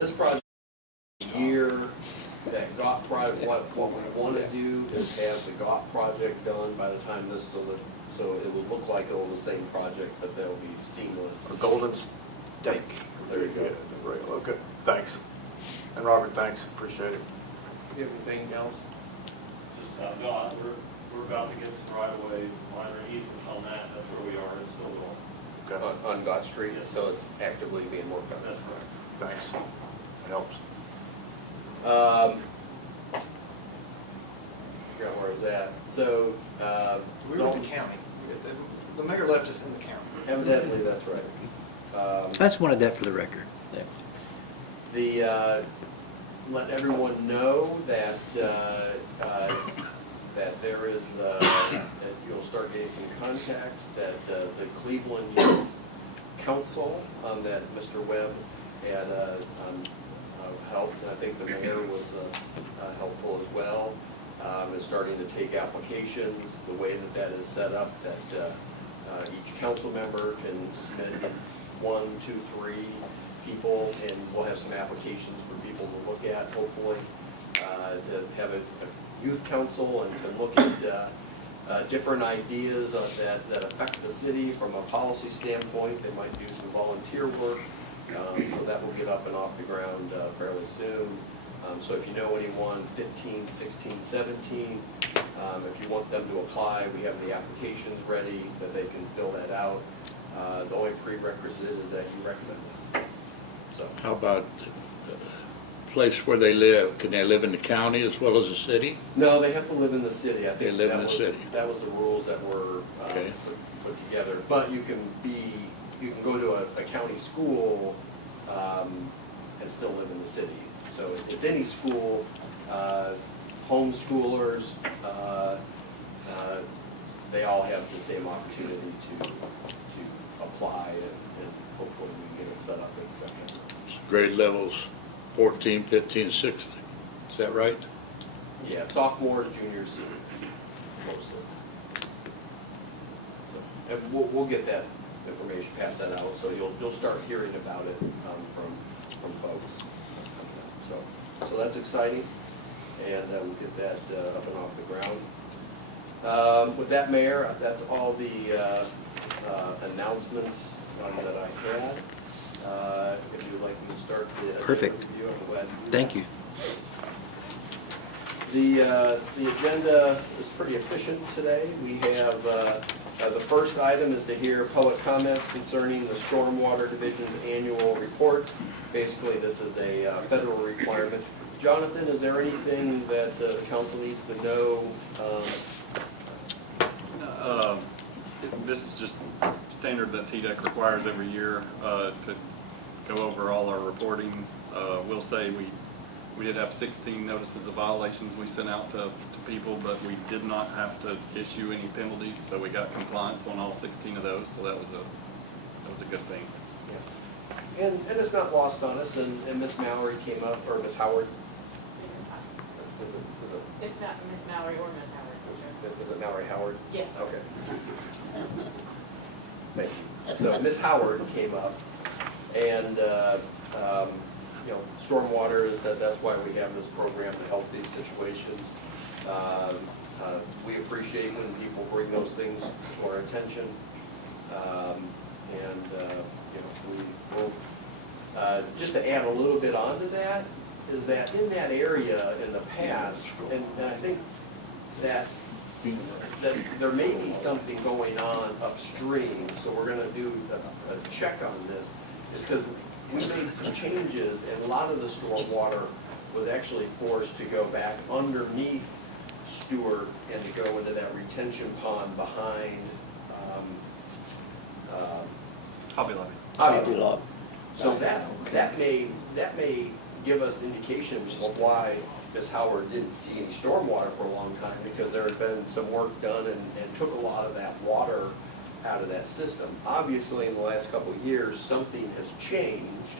This project year, that GOT project, what we want to do is have the GOT project done by the time this, so it will look like all the same project, but they'll be seamless. A golden stake. There you go. Yeah, right. Okay, thanks. And Robert, thanks, appreciate it. You have anything else? Just, no, we're about to get some right-of-way minor easements on that, that's where we are, it's still going. Okay, On GOT Street, Yes. so it's actively being worked on. That's correct. thanks. It helps. Forgot where it's at. So, We were in the county. The mayor left us in the county. evidently, that's right. I just wanted that for the record. Yeah. Let everyone know that, that there is, that you'll start getting some contacts, that the Cleveland Youth Council, that Mr. Webb had helped, and I think the mayor was helpful as well, is starting to take applications. The way that that is set up, that each council member can submit 1, 2, 3 people, and we'll have some applications for people to look at, hopefully, to have a youth council and can look at different ideas that affect the city from a policy standpoint. They might do some volunteer work, so that will get up and off the ground fairly soon. So if you know anyone 15, 16, 17, if you want them to apply, we have the applications ready that they can fill that out. The only prerequisite is that you recommend them. So. How about the place where they live? Can they live in the county as well as the city? No, they have to live in the city. I think They live that in the was, city. That was the rules that were Okay. put together. But you can go to a county school and still live in the city. So it's any school, homeschoolers, they all have the same opportunity to apply, and hopefully we can get it set up in a second. Grade levels 14, 15, 16. Is that right? Yeah, sophomores, juniors, seniors, mostly. So, and we'll get that information, pass that out, so you'll start hearing about it from folks. So that's exciting, and we'll get that up and off the ground. With that, Mayor, that's all the announcements that I had. If you'd like me to start the agenda Perfect. review, I'm glad to do that. Thank you. The agenda is pretty efficient today. We have, the first item is to hear public comments concerning the Stormwater Division's annual report. Basically, this is a federal requirement. Jonathan, is there anything that the council needs to know? This is just standard that TDEC requires every year to go over all our reporting. We'll say we did have 16 notices of violations we sent out to people, but we did not have to issue any penalties, so we got compliance on all 16 of those, so that was a good thing. Yeah. And it's not lost on us, and Ms. Mallory came up, or Ms. Howard? It's not Miss Mallory or Miss Howard. Is it Mallory Howard? Yes. Okay. Thank you. So Ms. Howard came up, and you know, stormwater, that's why we have this program to help these situations. We appreciate when people bring those things to our attention, and you know, we will. Just to add a little bit onto that, is that in that area in the past, and I think that there may be something going on upstream, so we're going to do a check on this, is because we made some changes, and a lot of the storm water was actually forced to go back underneath Stewart and to go into that retention pond behind Hobby Lobby. Hobby Lobby. So that may give us indication of why Ms. Howard didn't see any stormwater for a long time, because there had been some work done and took a lot of that water out of that system. Obviously, in the last couple of years, something has changed,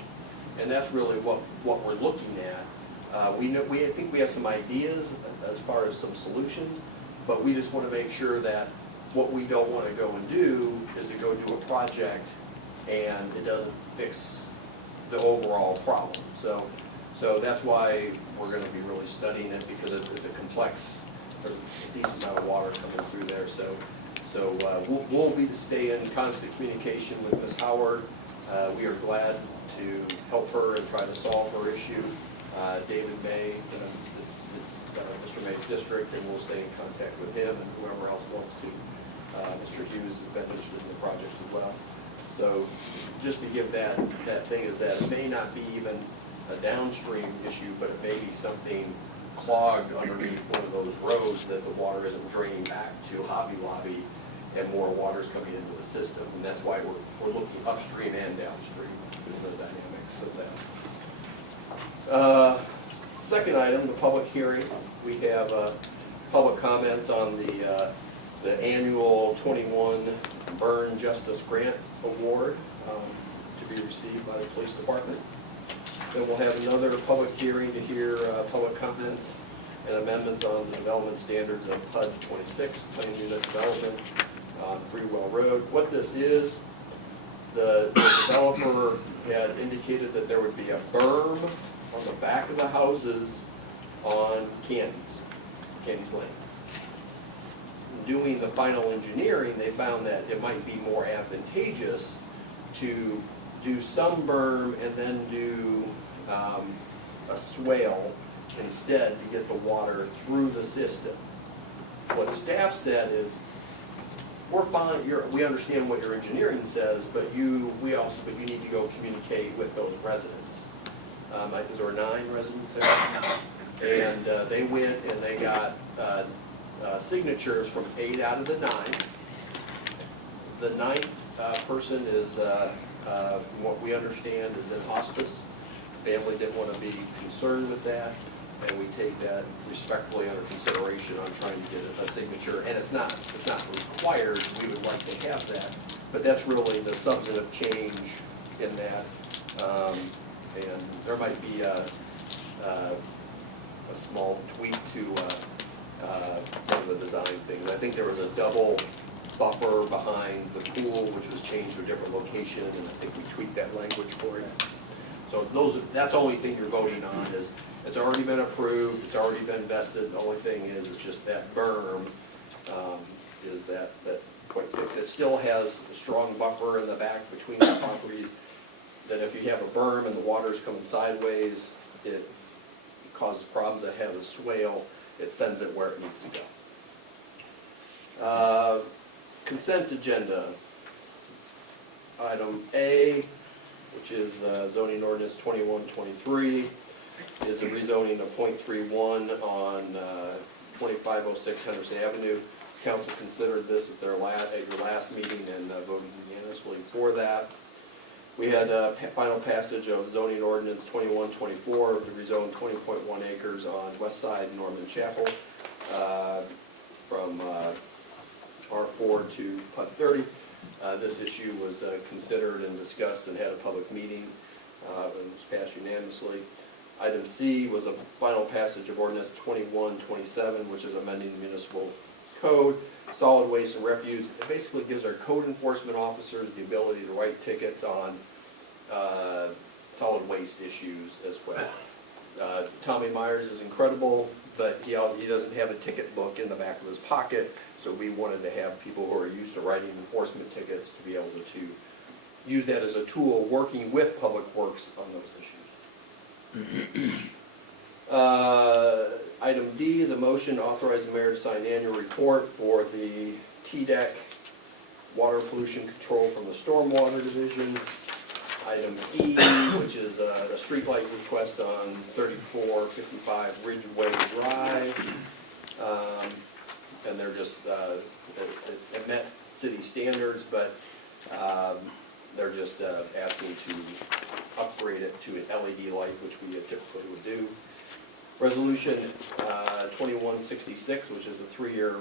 and that's really what we're looking at. I think we have some ideas as far as some solutions, but we just want to make sure that what we don't want to go and do is to go do a project and it doesn't fix the overall problem. So that's why we're gonna be really studying it, because it's a complex, there's a decent amount of water coming through there, so we'll be to stay in constant communication with Ms. Howard. We are glad to help her and try to solve her issue. David May, is Mr. May's district, and we'll stay in contact with him and whoever else wants to. Mr. Hughes has been interested in the project as well. So just to give that thing is that it may not be even a downstream issue, but it may be something clogged underneath one of those roads that the water isn't draining back to Hobby Lobby and more water's coming into the system. And that's why we're looking upstream and downstream in the dynamics of that. Second item, the public hearing. We have public comments on the annual 21 Burn Justice Grant Award to be received by the police department. Then we'll have another public hearing to hear public comments and amendments on the development standards of PUD 26, Plan Unit Development on Freewell Road. What this is, the developer had indicated that there would be a berm on the back of the houses on Candy's Lane. Doing the final engineering, they found that it might be more advantageous to do some berm and then do a swale instead to get the water through the system. What staff said is, we're fine, we understand what your engineering says, but you need to go communicate with those residents. Because there were 9 residents there. And they went and they got signatures from 8 out of the 9. The 9th person is, what we understand, is in hospice. Family didn't want to be concerned with that, and we take that respectfully under consideration on trying to get a signature. And it's not required, we would like to have that, but that's really the substantive change in that. And there might be a small tweak to one of the design things. I think there was a double buffer behind the pool, which was changed to a different location, and I think we tweaked that language for it. So that's the only thing you're voting on is, it's already been approved, it's already been vested, the only thing is just that berm is that quick fix. It still has a strong buffer in the back between the properties, that if you have a berm and the water's coming sideways, it causes problems. It has a swale, it sends it where it needs to go. Consent agenda. Item A, which is zoning ordinance 2123, is the rezoning of .31 on 2506 Henderson Avenue. Council considered this at your last meeting and voted unanimously for that. We had a final passage of zoning ordinance 2124 to rezone 20.1 acres on west side Norman Chapel from R4 to PUD 30. This issue was considered and discussed and had a public meeting. It was passed unanimously. Item C was a final passage of ordinance 2127, which is amending the municipal code, solid waste and refuse. It basically gives our code enforcement officers the ability to write tickets on solid waste issues as well. Tommy Myers is incredible, but he doesn't have a ticket book in the back of his pocket, so we wanted to have people who are used to writing enforcement tickets to be able to use that as a tool, working with Public Works on those issues. Item D is a motion to authorize the mayor to sign the annual report for the TDEC water pollution control from the stormwater division. Item E, which is a streetlight request on 3455 Ridgeway Drive. And they're just, it met city standards, but they're just asking to upgrade it to an LED light, which we typically would do. Resolution 2166, which is a 3-year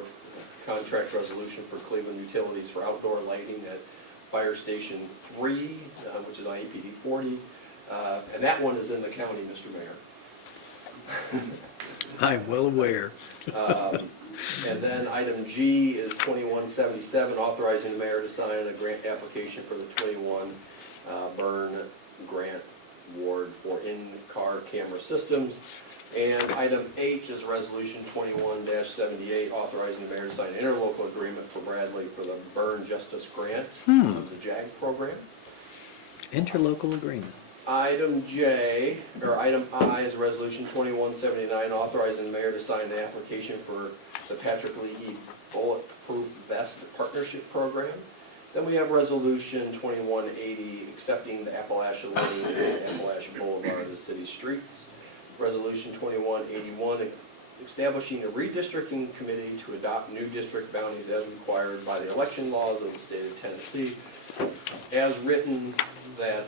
contract resolution for Cleveland Utilities for outdoor lighting at Fire Station 3, which is on APD 40. And that one is in the county, Mr. Mayor. I'm well aware. And then item G is 2177, authorizing the mayor to sign a grant application for the 21 burn grant award for in-car camera systems. And item H is resolution 21-78, authorizing the mayor to sign an interlocal agreement for Bradley for the Burn Justice Grant of the JAG program. Interlocal agreement. Item J, or item I is resolution 2179, authorizing the mayor to sign the application for the Patrick Leahy Bulletproof Vest Partnership Program. Then we have resolution 2180, accepting the Appalachia Lane and Appalachia Boulevard as city streets. Resolution 2181, establishing a redistricting committee to adopt new district boundaries as required by the election laws of the state of Tennessee. As written, that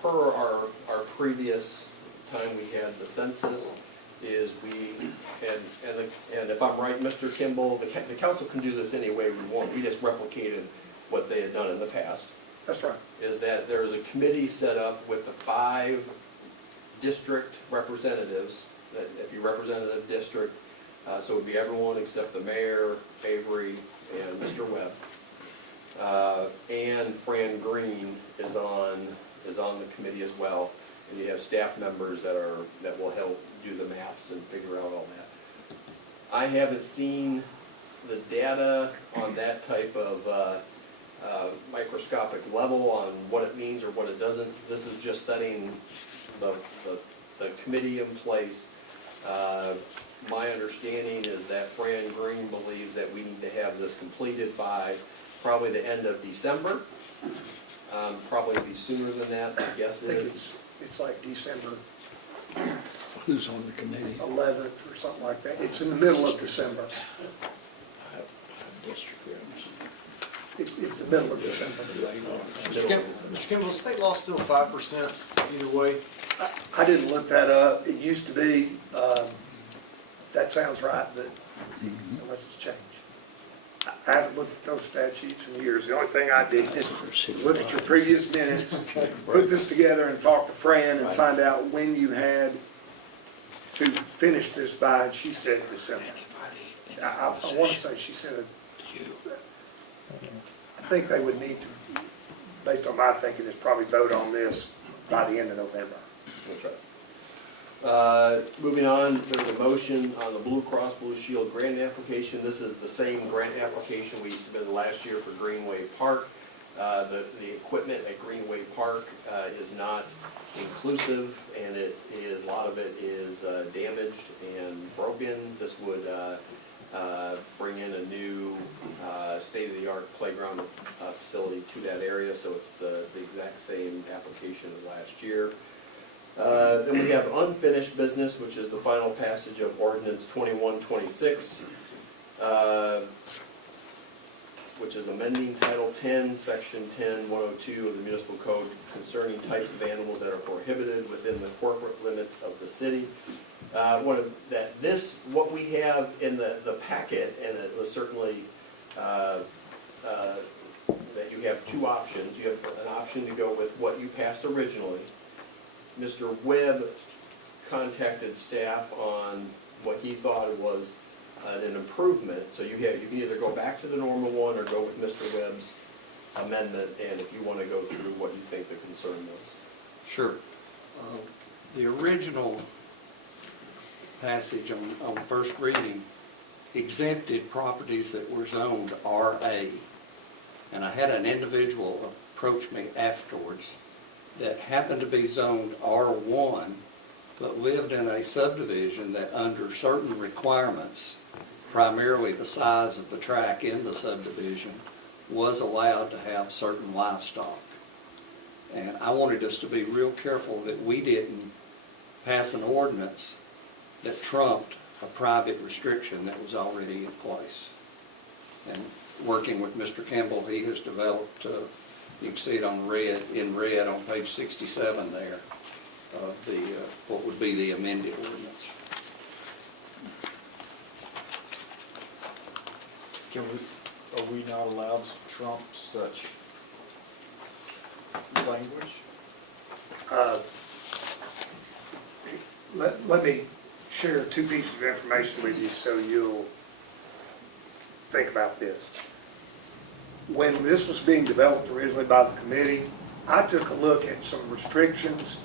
per our previous time we had the census, is and if I'm right, Mr. Kimball, the council can do this any way we want. We just replicated what they had done in the past. That's right. Is that there's a committee set up with the 5 district representatives, that if you representative district, so it would be everyone except the mayor, Avery, and Mr. Webb. And Fran Green is on the committee as well. And you have staff members that will help do the maps and figure out all that. I haven't seen the data on that type of microscopic level on what it means or what it doesn't. This is just setting the committee in place. My understanding is that Fran Green believes that we need to have this completed by probably the end of December. Probably be sooner than that, my guess I think is. it's like December Who's on the committee? 11th or something like that. It's in the middle of December. District reps. It's the middle of December. Mr. Kimball, is state law still 5% either way? I didn't look that up. It used to be, that sounds right, but unless it's changed. I haven't looked at those statutes in years. The only thing I did is look at your previous minutes, put this together and talk to Fran and find out when you had to finish this by, and she said December. I want to say she said it. I think they would need to, based on my thinking, is probably vote on this by the end of November. That's right. Moving on, there's a motion on the Blue Cross Blue Shield grant application. This is the same grant application we submitted last year for Greenway Park. The equipment at Greenway Park is not inclusive, and a lot of it is damaged and broken. This would bring in a new state-of-the-art playground facility to that area, so it's the exact same application as last year. Then we have unfinished business, which is the final passage of ordinance 2126, which is amending Title 10, Section 10-102 of the Municipal Code concerning types of animals that are prohibited within the corporate limits of the city. What we have in the packet, and it was certainly that you have 2 options. You have an option to go with what you passed originally. Mr. Webb contacted staff on what he thought was an improvement. So you can either go back to the normal one or go with Mr. Webb's amendment, and if you want to go through what you think the concern was. Sure. The original passage on first reading exempted properties that were zoned RA. And I had an individual approach me afterwards that happened to be zoned R1, but lived in a subdivision that under certain requirements, primarily the size of the tract in the subdivision, was allowed to have certain livestock. And I wanted us to be real careful that we didn't pass an ordinance that trumped a private restriction that was already in place. And working with Mr. Kimball, he has developed, you can see it in red on page 67 there, of the what would be the amended ordinance. Are we not allowed to trump such language? Let me share 2 pieces of information with you so you'll think about this. When this was being developed originally by the committee, I took a look at some restrictions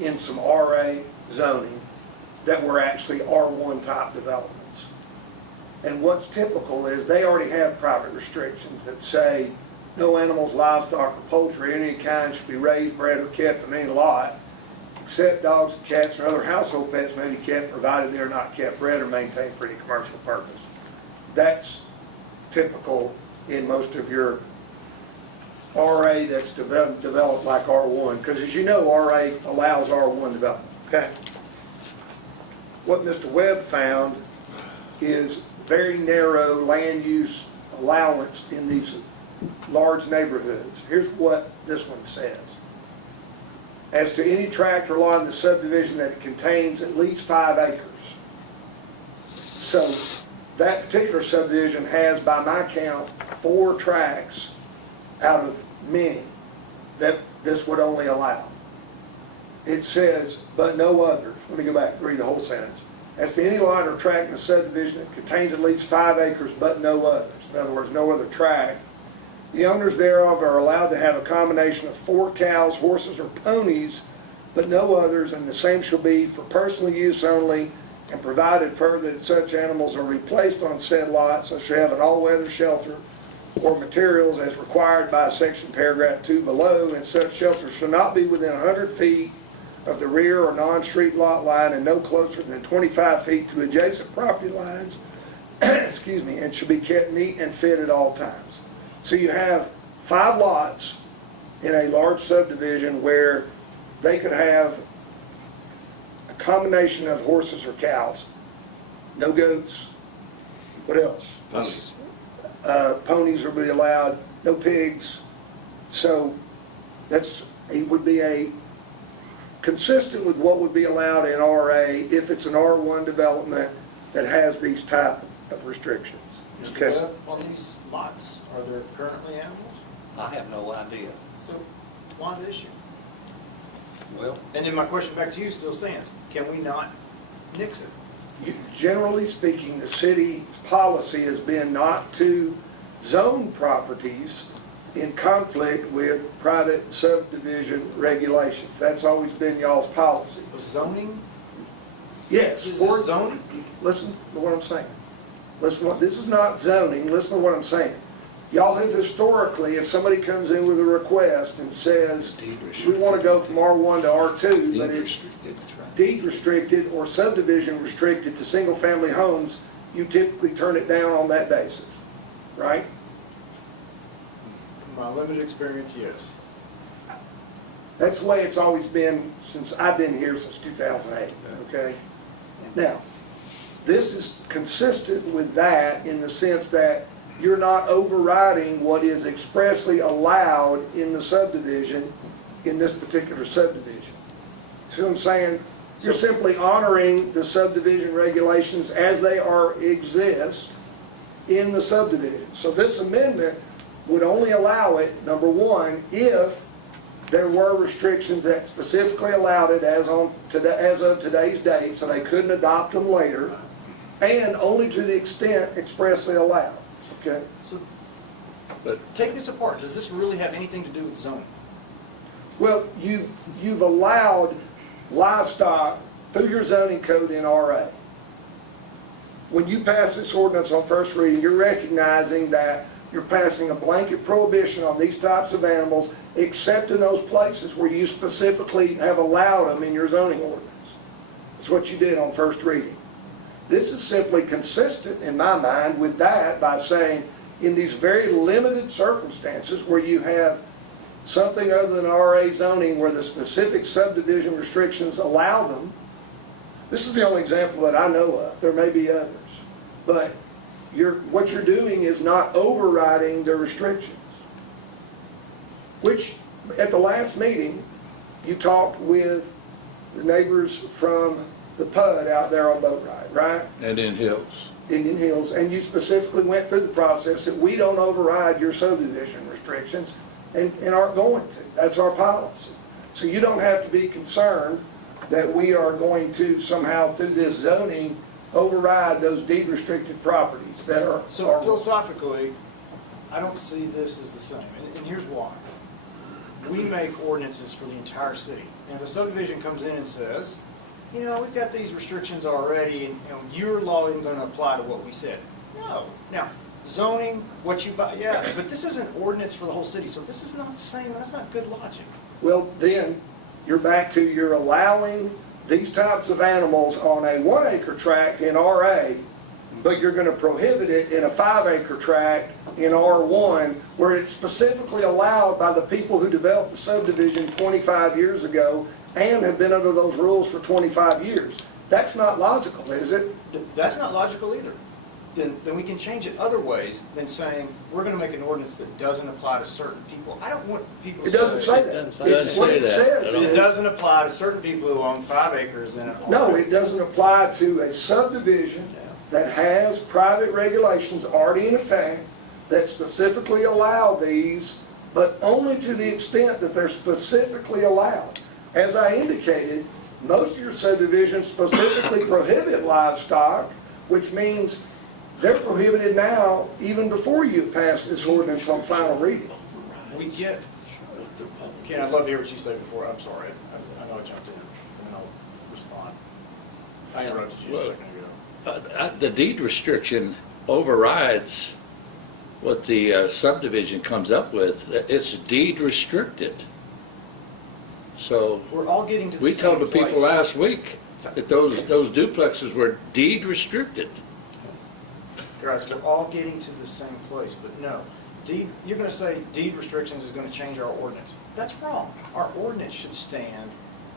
in some RA zoning that were actually R1 type developments. And what's typical is they already have private restrictions that say no animals, livestock, or poultry of any kind should be raised, bred, or kept on any lot, except dogs, cats, and other household pets may be kept, provided they are not kept, bred, or maintained for any commercial purpose. That's typical in most of your RA that's developed like R1, because as you know, RA allows R1 development, okay? What Mr. Webb found is very narrow land use allowance in these large neighborhoods. Here's what this one says. As to any tract or lot in the subdivision that contains at least 5 acres. So that particular subdivision has, by my count, 4 tracts out of many that this would only allow. It says, but no others. Let me go back and read the whole sentence. As to any lot or tract in the subdivision that contains at least 5 acres, but no others. In other words, no other tract. The owners thereof are allowed to have a combination of 4 cows, horses, or ponies, but no others, and the same shall be for personal use only, and provided further that such animals are replaced on said lots, so shall have an all-weather shelter or materials as required by section paragraph 2 below, and such shelter shall not be within 100 feet of the rear or non-street lot line and no closer than 25 feet to adjacent property lines, excuse me, and should be kept neat and fit at all times. So you have 5 lots in a large subdivision where they could have a combination of horses or cows, no goats, what else? Ponies. Ponies would be allowed, no pigs. So it would be a consistent with what would be allowed in RA if it's an R1 development that has these type of restrictions. Mr. Okay. Webb, on these lots, are there currently animals? I have no idea. So why the issue? Well, And then my question back to you still stands. Can we not nix it? Generally speaking, the city's policy has been not to zone properties in conflict with private subdivision regulations. That's always been y'all's policy. Zoning? Yes. Is this zoning? Listen to what I'm saying. This is not zoning, listen to what I'm saying. Y'all have historically, if somebody comes in with a request and says, we want to go from R1 to R2, but it's deed restricted or subdivision restricted to single-family homes, you typically turn it down on that basis, right? My limited experience, yes. That's the way it's always been since I've been here since 2008, okay? Now, this is consistent with that in the sense that you're not overriding what is expressly allowed in the subdivision, in this particular subdivision. See what I'm saying? You're simply honoring the subdivision regulations as they exist in the subdivision. So this amendment would only allow it, number one, if there were restrictions that specifically allowed it as of today's date, so they couldn't adopt them later, and only to the extent expressly allowed. Okay? So But take this apart. Does this really have anything to do with zoning? Well, you've allowed livestock through your zoning code in RA. When you pass this ordinance on first reading, you're recognizing that you're passing a blanket prohibition on these types of animals, except in those places where you specifically have allowed them in your zoning ordinance. That's what you did on first reading. This is simply consistent, in my mind, with that by saying, in these very limited circumstances where you have something other than RA zoning where the specific subdivision restrictions allow them, this is the only example that I know of. There may be others. But what you're doing is not overriding the restrictions. Which, at the last meeting, you talked with the neighbors from the PUD out there on Boat Ride, right? and in Hills. Indian Hills, and you specifically went through the process that we don't override your subdivision restrictions and aren't going to. That's our policy. So you don't have to be concerned that we are going to somehow, through this zoning, override those deed restricted properties that are. So philosophically, I don't see this as the same, and here's why. we make ordinances for the entire city. And if a subdivision comes in and says, you know, we've got these restrictions already, and, you know, your law isn't gonna apply to what we said. No. Now, zoning, what you buy, yeah, but this is an ordinance for the whole city, so this is not saying, that's not good logic. Well, then, you're back to you're allowing these types of animals on a 1 acre tract in RA, but you're gonna prohibit it in a 5 acre tract in R1, where it's specifically allowed by the people who developed the subdivision 25 years ago and have been under those rules for 25 years. That's not logical, is it? That's not logical either. Then we can change it other ways than saying, we're gonna make an ordinance that doesn't apply to certain people. I don't want people to It say. doesn't say It that. doesn't say It's that. what it Doesn't say that says at all. It is- doesn't apply to certain people who own 5 acres in a. No, it doesn't apply to a subdivision that has private regulations already in effect that specifically allow these, but only to the extent that they're specifically allowed. As I indicated, most of your subdivisions specifically prohibit livestock, which means they're prohibited now even before you pass this ordinance on final reading. We get, Ken, I'd love to hear what you said before, I'm sorry, I know I jumped in, and then I'll respond. I interrupted you a second ago. The deed restriction overrides what the subdivision comes up with. It's deed restricted. So We're all getting to the we same told the place. people last week that those duplexes were deed restricted. Guys, we're all getting to the same place, but no. You're gonna say deed restrictions is gonna change our ordinance. That's wrong. Our ordinance should stand,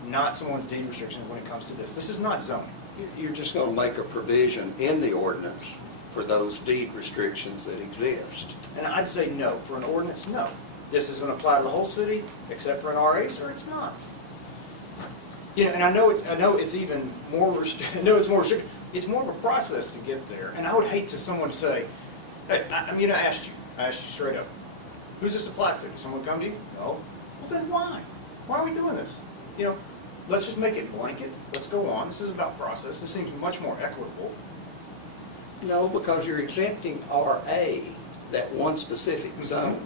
not someone's deed restrictions when it comes to this. This is not zoning. You're just going to make a provision in the ordinance for those deed restrictions that exist. And I'd say no. For an ordinance, no. This is gonna apply to the whole city, except for an RA, or it's not. You know, and I know it's even more, I know it's more restricted. It's more of a process to get there. And I would hate to someone say, hey, I mean, I asked you straight up, who's this apply to? Did someone come to you? No. Well, then why? Why are we doing this? You know, let's just make it blanket. Let's go on. This is about process. This seems much more equitable. No, because you're exempting RA, that one specific zone.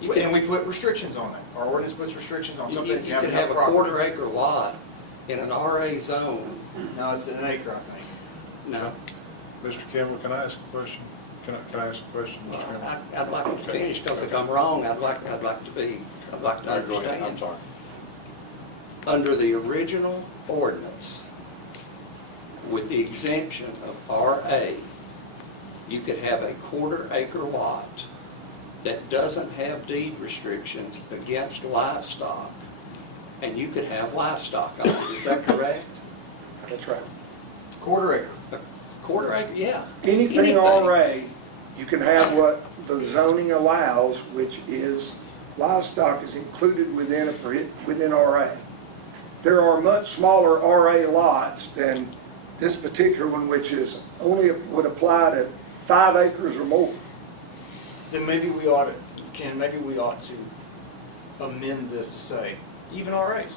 You And can, we put restrictions on that. Our ordinance puts restrictions on something. you can have a quarter-acre lot in an RA zone. No, it's an acre, I think. No, Mr. Kimball, can I ask a question? Can I ask a question, Mr. Kimball? I'd like to finish, because if I'm wrong, I'd like to No, go ahead, I'm understand. sorry. Under the original ordinance, with the exemption of RA, you could have a quarter-acre lot that doesn't have deed restrictions against livestock, and you could have livestock on it. Is that correct? That's right. Quarter acre. A quarter-acre, yeah. Anything RA, you can have what the zoning allows, which is livestock is included within RA. There are much smaller RA lots than this particular one, which is only would apply to 5 acres or more. Then maybe we ought to, Ken, maybe we ought to amend this to say, even RAs.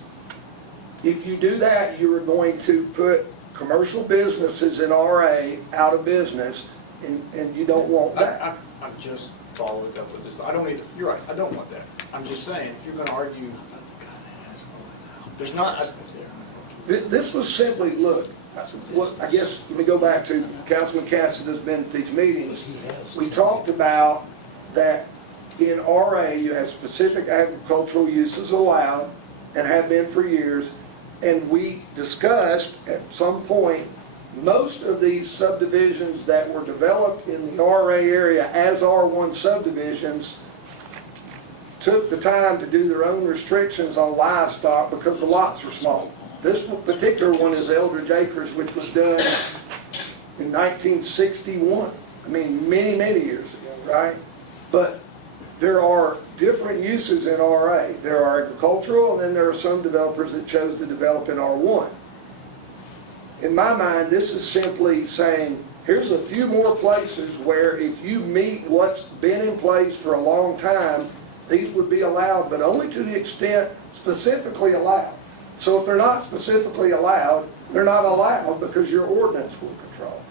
If you do that, you are going to put commercial businesses in RA out of business, and you don't want that. I'm just following up with this. I don't either. You're right. I don't want that. I'm just saying, if you're going to argue, there's not, This was simply, look, I guess, let me go back to Councilman Cassidy has been at these meetings. We talked about that in RA, you have specific agricultural uses allowed and have been for years. And we discussed at some point, most of these subdivisions that were developed in the RA area as R1 subdivisions took the time to do their own restrictions on livestock because the lots were small. This particular one is Eldridge Acres, which was done in 1961. I mean, many, many years ago, right? But there are different uses in RA. There are agricultural, and then there are some developers that chose to develop in R1. In my mind, this is simply saying, here's a few more places where if you meet what's been in place for a long time, these would be allowed, but only to the extent specifically allowed. So if they're not specifically allowed, they're not allowed because your ordinance will control.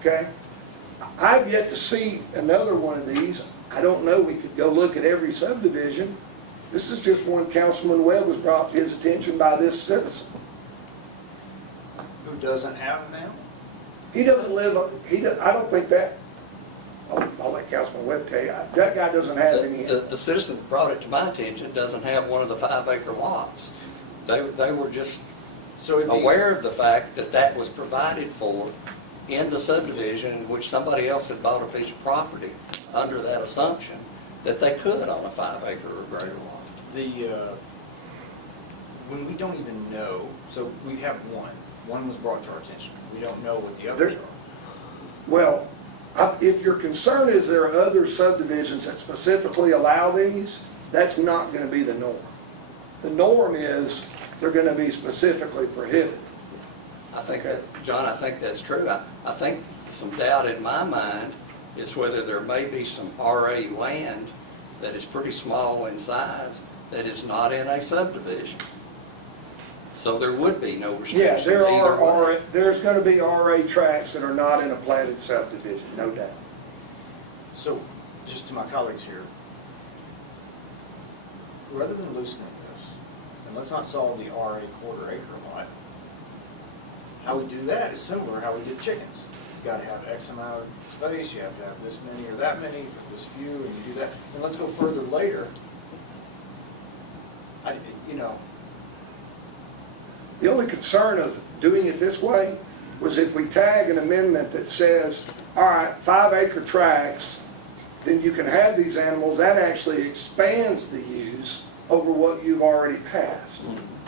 Okay? I've yet to see another one of these. I don't know, we could go look at every subdivision, This is just one Councilman Webb was brought to his attention by this citizen. Who doesn't have an animal? He doesn't live, I don't think that, I'll let Councilman Webb tell you, that guy doesn't have any. The citizen that brought it to my attention doesn't have one of the 5-acre lots. They were just So it'd be- aware of the fact that that was provided for in the subdivision in which somebody else had bought a piece of property under that assumption that they could on a 5-acre or greater lot. When we don't even know, so we have one was brought to our attention. We don't know what the others There- are. Well, if your concern is there are other subdivisions that specifically allow these, that's not gonna be the norm. The norm is they're gonna be specifically prohibited. I think that, John, I think that's true. I think some doubt in my mind is whether there may be some RA land that is pretty small in size that is not in a subdivision. So there would be no Yeah, restrictions there either way. are, there's gonna be RA tracts that are not in a platted subdivision, no doubt. So, just to my colleagues here, rather than loosening this, and let's not solve the RA quarter-acre lot, how we do that is similar to how we did chickens. You gotta have X amount of space, you have to have this many or that many for this few, and you do that. And let's go further later. You know, The only concern of doing it this way was if we tag an amendment that says, all right, 5-acre tracts, then you can have these animals, that actually expands the use over what you've already passed.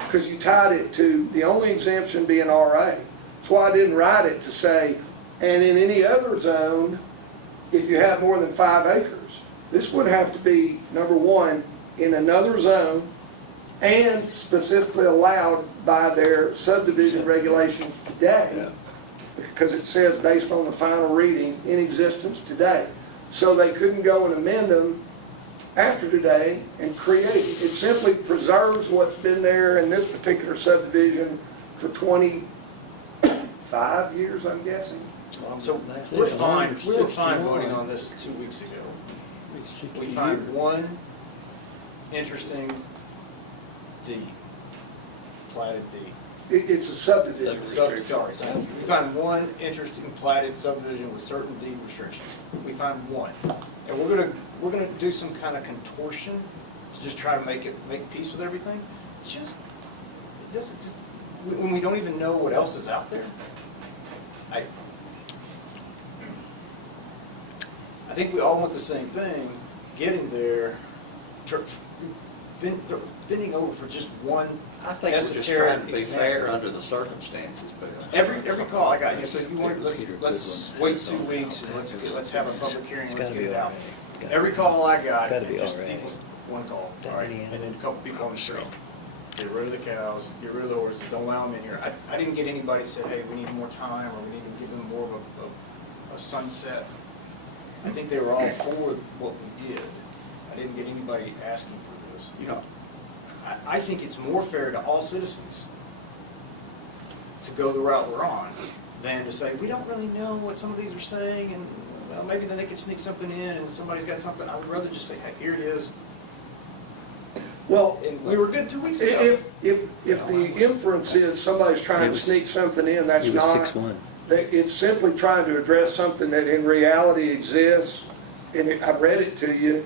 Because you tied it to the only exemption being RA. That's why I didn't write it to say, and in any other zone, if you have more than 5 acres. This would have to be, number one, in another zone, and specifically allowed by their subdivision regulations today, because it says based on the final reading in existence today. So they couldn't go and amend them after today and create it. It simply preserves what's been there in this particular subdivision for 25 years, I'm guessing. so we were fine voting on this 2 weeks ago. We find one interesting deed, platted deed. It's a subdivision Sorry, restriction. thank you. We find one interesting platted subdivision with certain deed restrictions. We find one. And we're gonna do some kind of contortion to just try to make peace with everything. When we don't even know what else is out there. I think we all want the same thing, getting there, bending over for just one I think we're just esoteric trying to be example. fair under the circumstances, Bill. Every call I got, you said, you want, let's wait 2 weeks and let's have a public hearing, It's let's gotta get be it out. RA. Every call I got, Gotta be just RA. equals one call, That all right? many And then a animals. couple people on the street. Get rid of the cows, get rid of the horses, don't allow them in here. I didn't get anybody that said, hey, we need more time, or we need to give them more of a sunset. I think they were all for what we did. I didn't get anybody asking for this. You know, I think it's more fair to all citizens to go the route we're on than to say, we don't really know what some of these are saying, and well, maybe then they could sneak something in and somebody's got something. I would rather just say, hey, here it is. Well, And we were good 2 weeks ago. if the inference is somebody's trying It to was- sneak something in, that's It was not. 6-1. It's simply trying to address something that in reality exists, and I read it to you.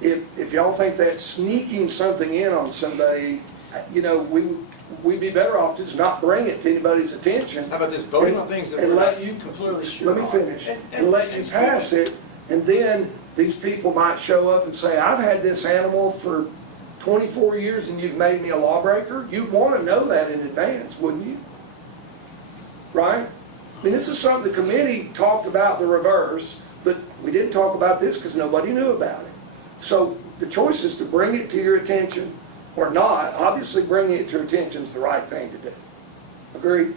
If y'all think that's sneaking something in on somebody, you know, we'd be better off just not bring it to anybody's attention. How about this, voting on things that And we're let not you completely sure Let me on. finish, and let you pass it, and then these people might show up and say, I've had this animal for 24 years and you've made me a lawbreaker. You'd want to know that in advance, wouldn't you? Right? I mean, this is something the committee talked about the reverse, but we didn't talk about this because nobody knew about it. So the choice is to bring it to your attention or not. Obviously, bringing it to your attention is the right thing to do. Agreed?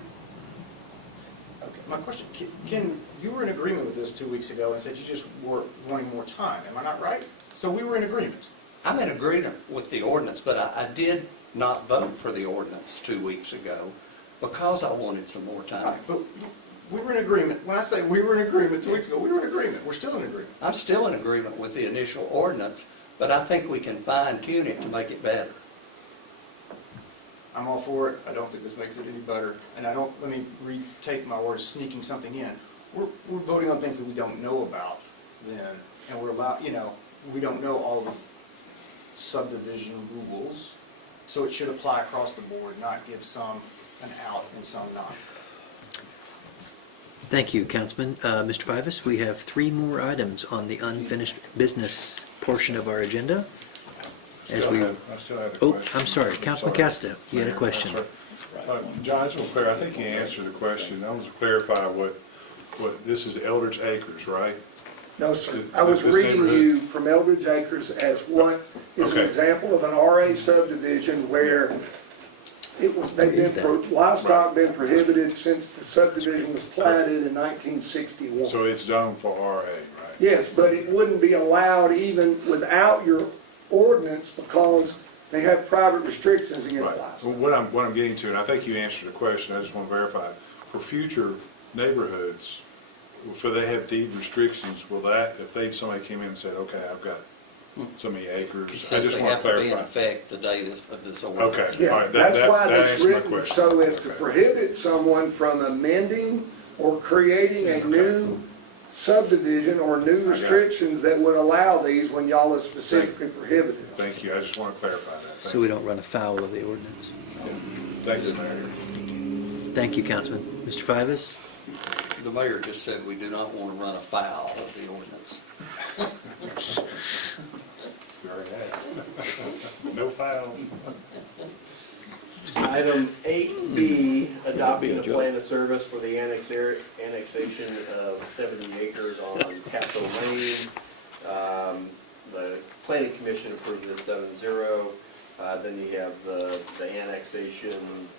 Okay, my question, Ken, you were in agreement with this 2 weeks ago and said you just were wanting more time. Am I not right? So we were in agreement. I'm in agreement with the ordinance, but I did not vote for the ordinance 2 weeks ago because I wanted some more time. But we were in agreement. When I say we were in agreement 2 weeks ago, we were in agreement. We're still in agreement. I'm still in agreement with the initial ordinance, but I think we can fine tune it to make it better. I'm all for it. I don't think this makes it any better. And I don't, let me retake my words, sneaking something in. We're voting on things that we don't know about then, and we're allowed, you know, we don't know all the subdivision rules, so it should apply across the board, not give some an out and some not. Thank you, Councilman. Mr. Fivas, we have 3 more items on the unfinished business portion of our agenda. As we, I still have a oh, question. I'm sorry, Councilman Casta, you had a question. John, I just want to clarify, I think you answered the question. I want to clarify what this is Eldridge Acres, right? No, sir. I was This reading neighborhood- you from Eldridge Acres as what is an Okay. example of an RA subdivision where it was, they've is been, livestock been prohibited since the subdivision was platted in 1961. So it's zoned for RA, right? Yes, but it wouldn't be allowed even without your ordinance because they have private restrictions against Right. Well, livestock. what I'm getting to, and I think you answered the question, I just want to verify, for future neighborhoods, for they have deed restrictions, will that, if somebody came in and said, okay, I've got so many acres, It I says just they want have to to be in clarify. effect the day of this ordinance. Okay. All Yeah, right, that's why that it's answers my written question. so as to Okay. prohibit someone from amending or creating a new subdivision or new got it. restrictions that would allow these when y'all have specifically prohibited them. Thank you, I just want to clarify that. Thank So we you. don't run afoul of the ordinance. Thank you, Mayor. Thank you, Councilman. Mr. Fivas? The mayor just said we do not want to run afoul of the ordinance. We already have. No files. Item 8B, adopting the plan of service for the annexation of 70 acres on Castle Lane. The planning commission approved this 7-0. Then you have the annexation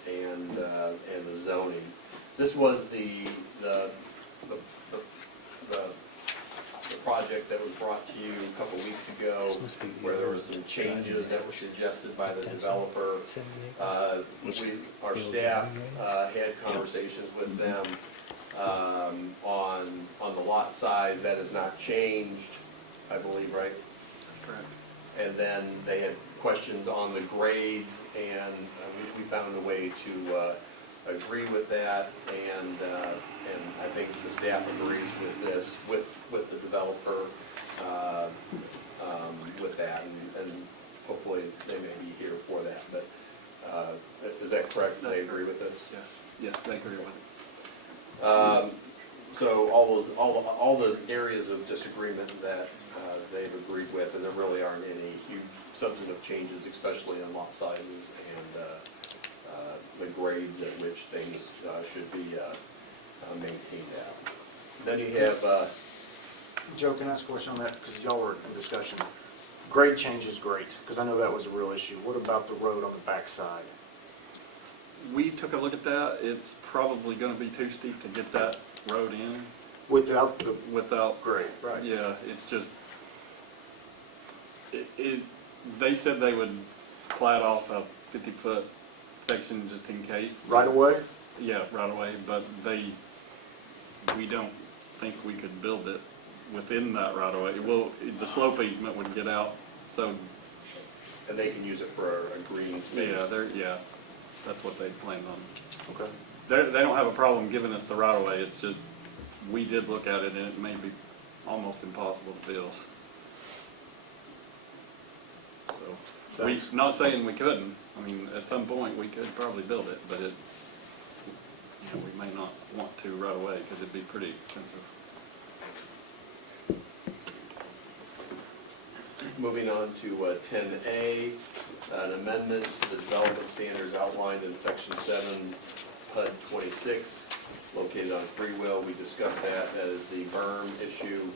and the zoning. This was the project that was brought to you a couple weeks ago, where there were some changes that were suggested by the developer. Our staff had conversations with them on the lot size. That has not changed, I believe, right? Correct. And then they had questions on the grades, and we found a way to agree with that, and I think the staff agrees with this, with the developer, with that, and hopefully they may be here for that, but is that correct? They agree with this? Yes, they agree with it. So all the areas of disagreement that they've agreed with, and there really aren't any huge substantive changes, especially on lot sizes and the grades at which things should be maintained at. Then you have, Joe, can I ask a question on that? Because y'all were in discussion. Grade change is great, because I know that was a real issue. What about the road on the backside? We took a look at that. It's probably gonna be too steep to get that road in Without the without, grade, right? yeah, it's just, they said they would plat off a 50-foot section just in case. Right away? Yeah, right away, but we don't think we could build it within that right away. Well, the slope easement would get out, so, and they can use it for a green space. yeah, that's what they planned on. Okay. They don't have a problem giving us the right of way, it's just, we did look at it and it may be almost impossible to build. So, Thanks. not saying we couldn't, I mean, at some point we could probably build it, but it, we may not want to right away because it'd be pretty expensive. Moving on to 10A, an amendment to the development standards outlined in section 7, PUD 26, located on Freewell. We discussed that as the berm issue,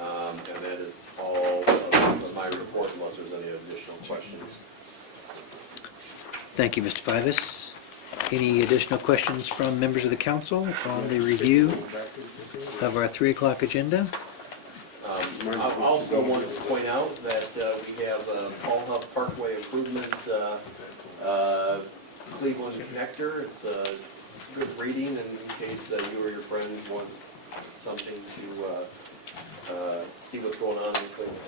and that is all of my report unless there's any additional questions. Thank you, Mr. Fivas. Any additional questions from members of the council on the review of our 3 o'clock agenda? I also want to point out that we have Paul Huff Parkway improvements, Cleveland Connector. It's a good reading, and in case you or your friends want something to see what's going on in Cleveland.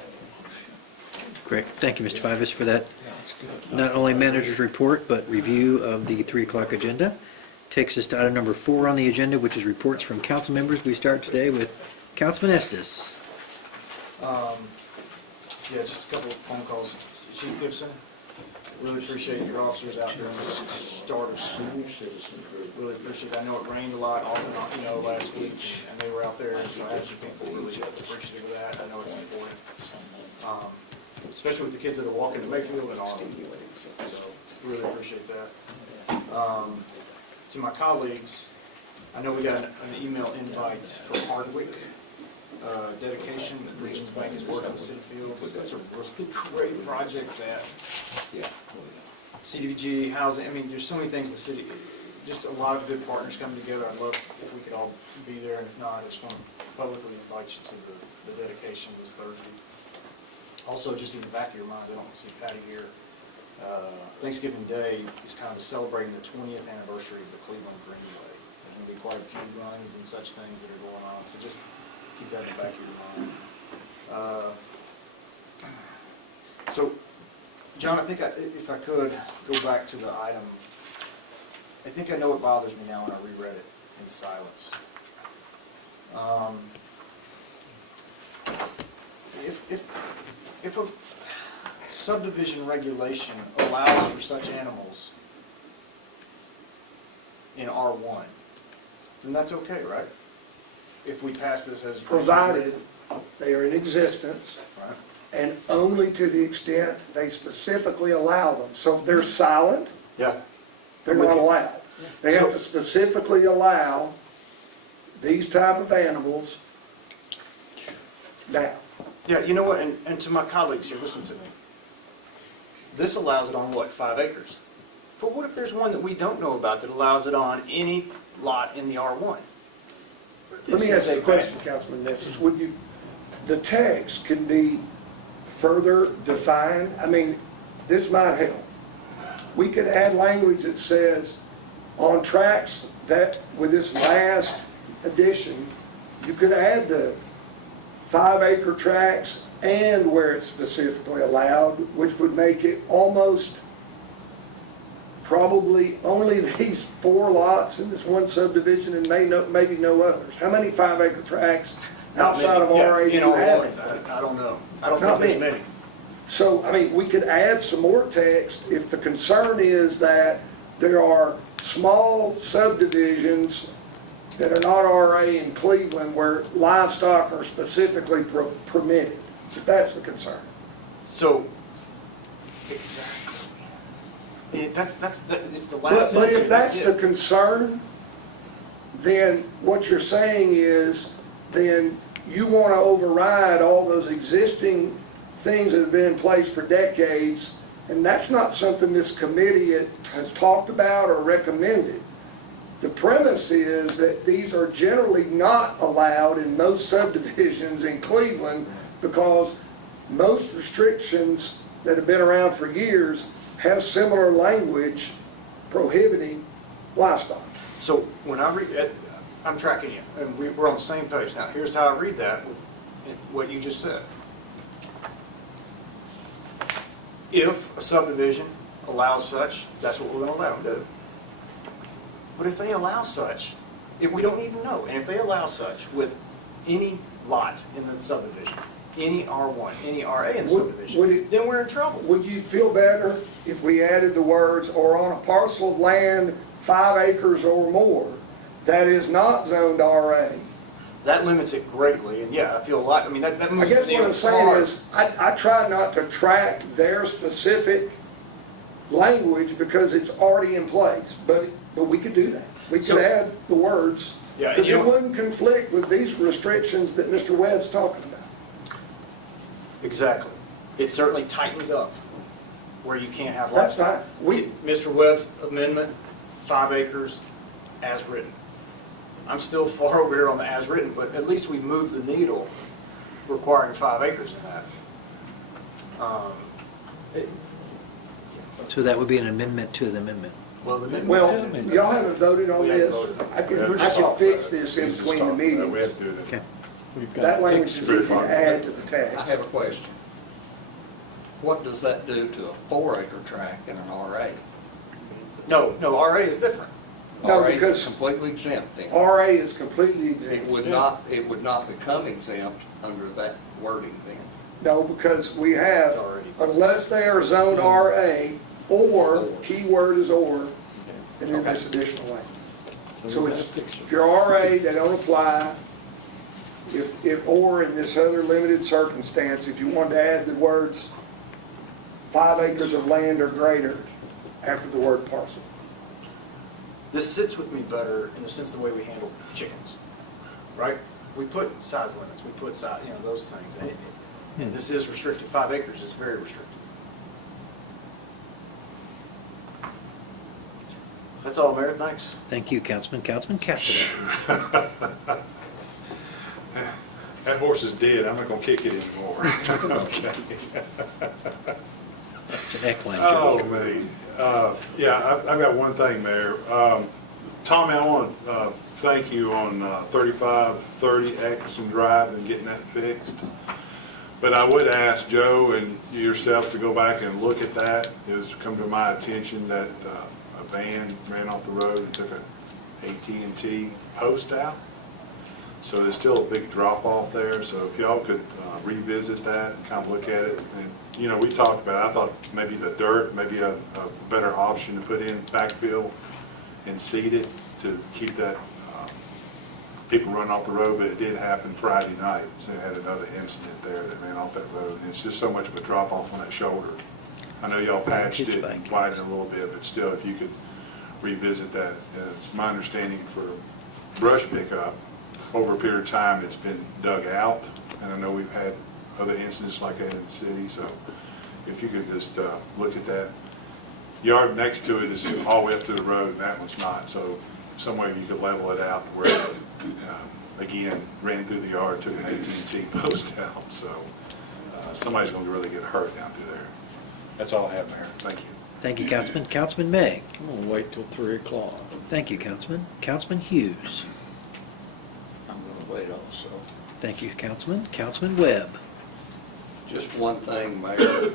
Great. Thank you, Mr. Fivas, for that. Not only manager's report, but review of the 3 o'clock agenda. Takes us to item number 4 on the agenda, which is reports from council members. We start today with Councilman Estes. Yeah, just a couple of phone calls. Chief Gibson, really appreciate your officers out there in the start of school. Really appreciate it. I know it rained a lot off and on, last week, and they were out there, and so I had some people really appreciative of that. I know it's important. Especially with the kids that are walking to Mayfield and Arnold. So, really appreciate that. To my colleagues, I know we got an email invite for Hardwick dedication that Regions Bank is working with City Fields. That's a really great project at CDBG, housing. I mean, there's so many things the city, just a lot of good partners coming together. I'd love if we could all be there, and if not, I just want to publicly invite you to the dedication this Thursday. Also, just in the back of your minds, I don't see Patty here. Thanksgiving Day is kind of celebrating the 20th anniversary of the Cleveland Greenway. There's going to be quite a few runs and such things that are going on, so just keep that in the back of your mind. So, John, I think if I could go back to the item, I think I know what bothers me now when I reread it in silence. If a subdivision regulation allows for such animals in R1, then that's okay, right? If we pass this as... Provided they are in existence, Right. and only to the extent they specifically allow them. So if they're silent, Yeah. they're I'm with not you. allowed. They have to specifically allow these type of animals now. Yeah, you know what, and to my colleagues here, listen to me. This allows it on what, 5 acres? But what if there's one that we don't know about that allows it on any lot in the R1? Let me ask you a question, Councilman Nessus. Would you, the text can be further defined? I mean, this might help. We could add language that says, on tracts that, with this last addition, you could add the 5-acre tracts and where it's specifically allowed, which would make it almost probably only these 4 lots in this one subdivision and maybe no others. How many 5-acre tracts outside of RA do you have? I don't know. I don't Not think there's many. many. So, I mean, we could add some more text if the concern is that there are small subdivisions that are not RA in Cleveland where livestock are specifically permitted, if that's the concern. So, exactly. It's the But last sentence. if that's it. the concern, then what you're saying is, then you want to override all those existing things that have been in place for decades, and that's not something this committee has talked about or recommended. The premise is that these are generally not allowed in most subdivisions in Cleveland because most restrictions that have been around for years have similar language prohibiting livestock. So when I read it, I'm tracking you, and we're on the same page. Now, here's how I read that, what you just said. If a subdivision allows such, that's what we're going to let them do. But if they allow such, if we don't even know, and if they allow such with any lot in the subdivision, any R1, any RA in the subdivision, then we're in trouble. Would you feel better if we added the words, or on a parcel of land 5 acres or more that is not zoned RA? That limits it greatly, and yeah, I feel a lot, I mean, that I moves guess the what I'm needle saying far. is, I try not to track their specific language because it's already in place, but we could do that. We could So- add the words, Yeah, and because you it know- wouldn't conflict with these restrictions that Mr. Webb's talking about. Exactly. It certainly tightens up where you can't have That's livestock. fine. Mr. Webb's amendment, 5 acres, as written. I'm still far over here on the as written, but at least we moved the needle requiring 5 acres in that. So that would be an amendment to the amendment. Well, the amendment. Well, y'all haven't voted on We haven't this. voted. I can We fix this in between the We meetings. had to do that. Okay. That language is easy to add to the I text. have a question. what does that do to a 4-acre tract in an RA? No, RA is different. No, RA is because- completely exempt then. RA is completely It exempt. would not become exempt under that wording then. No, because we have, It's already- unless they are zoned RA, or, keyword is or, and then this additional language. So it's, if you're RA, they don't apply. If or in this other limited circumstance, if you wanted to add the words 5 acres of land or greater after the word parcel. This sits with me better in the sense of the way we handle chickens, right? We put size limits, we put size, those things. And this is restricted, 5 acres is very restricted. That's all, Mayor, thanks. Thank you, Councilman. Councilman Cassidy. That horse is dead, I'm not gonna kick it anymore. Okay. It's an equine Oh, joke. me. Yeah, I've got one thing, Mayor. Tommy, I want to thank you on 3530 Atkinson Drive and getting that fixed. But I would ask Joe and yourself to go back and look at that. It's come to my attention that a van ran off the road and took a AT&T post out. So there's still a big drop off there, so if y'all could revisit that and kind of look at it. And, we talked about it. I thought maybe the dirt, maybe a better option to put in backfill and seed it to keep that, people run off the road, but it did happen Friday night. So they had another incident there that ran off that road, and it's just so much of a drop off on that shoulder. I know y'all patched it, and widened it a little bit, but still, if you could revisit that. It's my understanding for brush pickup, over a period of time, it's been dug out, and I know we've had other incidents like that in the city, so if you could just look at that. Yard next to it is all the way up to the road, and that one's not, so some way you could level it out where it, again, ran through the yard, took an AT&T post out, so somebody's going to really get hurt down through there. That's all I have, Mayor. Thank you. Thank you, Councilman. Councilman May. I'm gonna wait till 3 o'clock. Thank you, Councilman. Councilman Hughes. I'm gonna wait also. Thank you, Councilman. Councilman Webb. Just one thing, Mayor.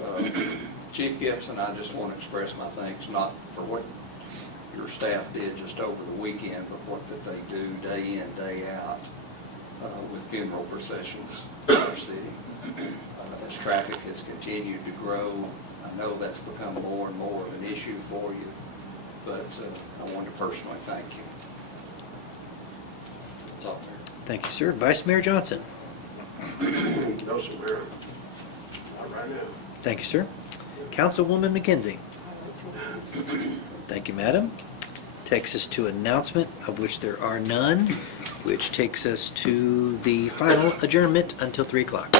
Chief Gibson, I just want to express my thanks, not for what your staff did just over the weekend, but what that they do day in, day out with funeral processions in our city. As traffic has continued to grow, I know that's become more and more of an issue for you, but I want to personally thank you. That's all, Mayor. Thank you, sir. Vice Mayor Johnson. No, sir, Mayor. Not right now. Thank you, sir. Councilwoman McKenzie. Thank you, madam. Takes us to announcement, of which there are none, which takes us to the final adjournment until 3 o'clock.